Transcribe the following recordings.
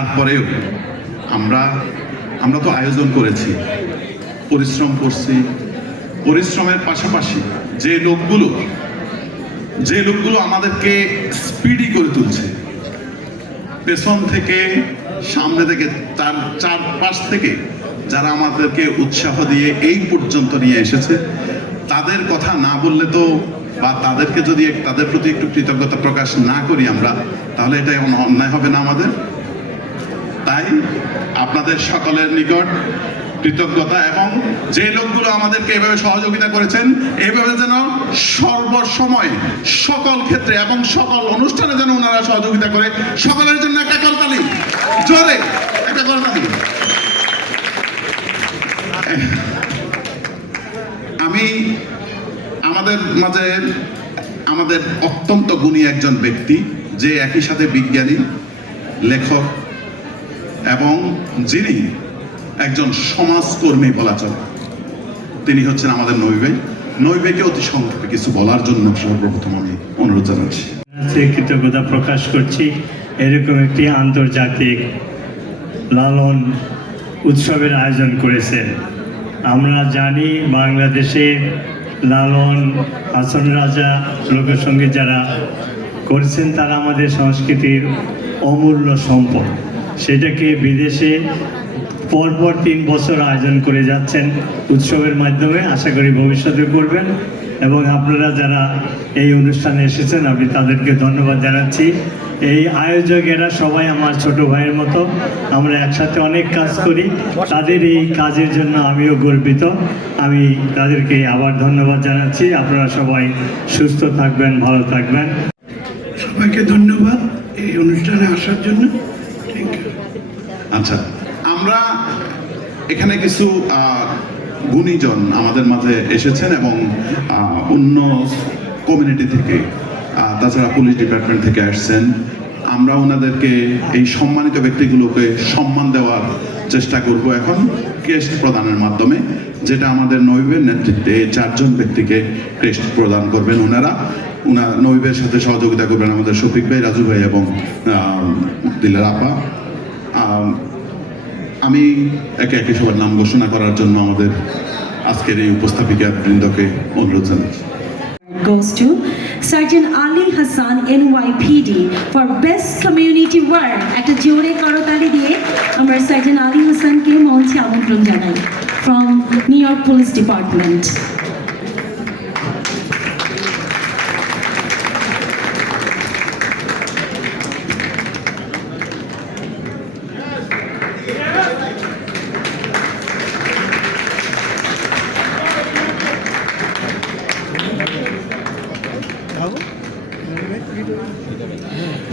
তারপরেও আমরা তো আয়োজন করেছি, পরিশ্রম করছি। পরিশ্রমের পাশাপাশি যে লোকগুলো আমাদেরকে স্পিডি করে তুলছে, পেছন থেকে সামনে থেকে তার চারপাশ থেকে যারা আমাদেরকে উৎসাহ দিয়ে এই পর্যন্ত নিয়ে এসেছে, তাদের কথা না বললে তো, বা তাদেরকে যদি তাদের প্রতি একটু কৃতজ্ঞতা প্রকাশ না করি আমরা, তাহলে এটা এমন অন্যায় হবে না আমাদের? তাই আপনাদের সকলের নিকট কৃতজ্ঞতা, এবং যে লোকগুলো আমাদেরকে এভাবে সহযোগিতা করেছেন, এইভাবে যেন সর্বসময় সকল ক্ষেত্রে এবং সকল অনুষ্ঠানে যেন ওনারা সহযোগিতা করে, সকলের জন্য একটা করতালি, জোরে একটা করতালি। আমি আমাদের মাঝে আমাদের অত্যন্ত গুণী একজন ব্যক্তি, যে একই সাথে বিজ্ঞানী, লেখক এবং যিনি একজন সমাজকর্মী বলা চলে, তিনি হচ্ছেন আমাদের নবী ভাই। নবী ভাইকে অতি সংক্ষেপে কিছু বলার জন্য সর্বপ্রথম আমি অনুরোধ জানাচ্ছি। কৃতজ্ঞতা প্রকাশ করছি এরকম একটি আন্তর্জাতিক লালন উৎসবের আয়োজন করেছেন। আমরা জানি বাংলাদেশে লালন, হাসন রাজা, লোকসঙ্গীত যারা করছেন তারা আমাদের সংস্কৃতির অমূল্য সম্পদ। সেটাকে বিদেশে পরপর 3 বছর আয়োজন করে যাচ্ছেন উৎসবের মাধ্যমে। আশা করি ভবিষ্যতে করবেন, এবং আপনারা যারা এই অনুষ্ঠানে এসেছেন আমি তাদেরকে ধন্যবাদ জানাচ্ছি। এই আয়োজকেরা সবাই আমার ছোট ভাইয়ের মতো, আমরা একসাথে অনেক কাজ করি। তাদের এই কাজের জন্য আমিও গর্বিত। আমি তাদেরকে আবার ধন্যবাদ জানাচ্ছি। আপনারা সবাই সুস্থ থাকবেন, ভালো থাকবেন। সবাইকে ধন্যবাদ এই অনুষ্ঠানে আসার জন্য। আচ্ছা, আমরা এখানে কিছু গুণীজন আমাদের মাঝে এসেছেন, এবং অন্য কমিউনিটি থেকে, তাছাড়া পুলিশ ডিপার্টমেন্ট থেকে আসছেন। আমরা ওনাদেরকে, এই সম্মানিত ব্যক্তিগুলোকে সম্মান দেওয়ার চেষ্টা করব এখন ক্রেস্ট প্রদানের মাধ্যমে, যেটা আমাদের নবীবের নেতৃত্বে 4 জন ব্যক্তিকে ক্রেস্ট প্রদান করবেন ওনারা। নবীবের সাথে সহযোগিতা করবেন আমাদের শফিক ভাই, রাজু ভাই এবং দিলার আপা। আমি একে একে সবার নাম ঘোষণা করার জন্য আমাদের আজকের এই উপস্থাপিকা বৃন্দকে অনুরোধ জানাচ্ছি। Goes to Sergeant Ali Hassan, NYPD, for best community work. একটা জোরে করতালি দিয়ে আমরা সার্জেন্ট আলী হাসানকে মঞ্চে আমন্ত্রণ জানাই from New York Police Department.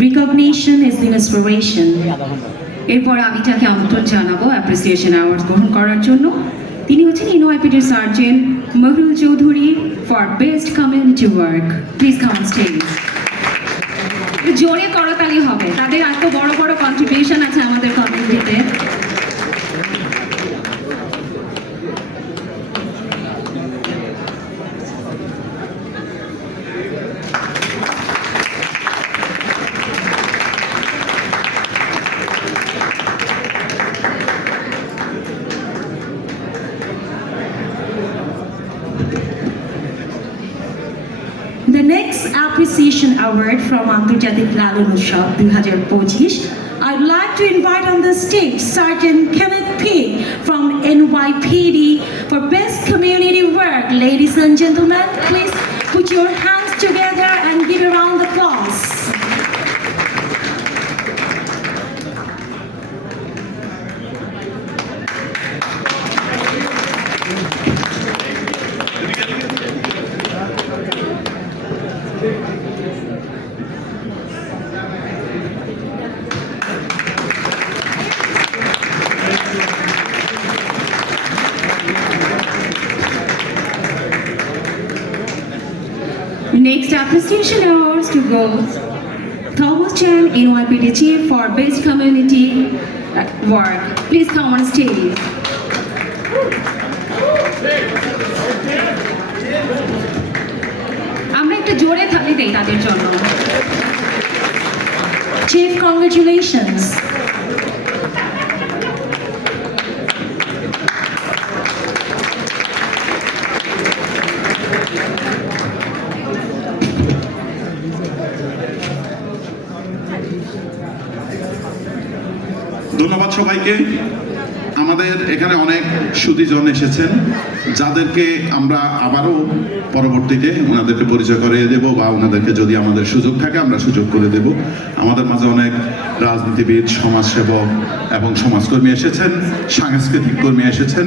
Recognition is the inspiration. এরপর আমি তাকে আমন্ত্রণ জানাবো অ্যাপ্রিসিয়েশন অ্যাওয়ার্ড গ্রহণ করার জন্য। তিনি হচ্ছেন NYPD sergeant Mahrul Chowdhury for best community work. Please come on stage. জোরে করতালি হবে, তাদের এত বড় বড় কন্ট্রিবিউশন আছে আমাদের কমিউনিটিতে। The next appreciation award from Antarjatik Lalon Utsav 2025, I'd like to invite on the stage Sergeant Kenneth P. from NYPD for best community work. Ladies and gentlemen, please put your hands together and give a round of applause. Next appreciation awards to go Thomas Chan, NYPD Chief for Best Community Work. Please come on stage. আমরা একটু জোরে তালি দেই তাদের জন্য। Chief, congratulations. ধন্যবাদ সবাইকে। আমাদের এখানে অনেক সুধীজন এসেছেন, যাদেরকে আমরা আবারও পরবর্তীতে ওনাদেরকে পরিচয় করিয়ে দেব, বা ওনাদেরকে যদি আমাদের সুযোগ থাকে আমরা সুযোগ করে দেব। আমাদের মাঝে অনেক রাজনীতিবিদ, সমাজসেবক এবং সমাজকর্মী এসেছেন, সাংস্কৃতিক কর্মী এসেছেন।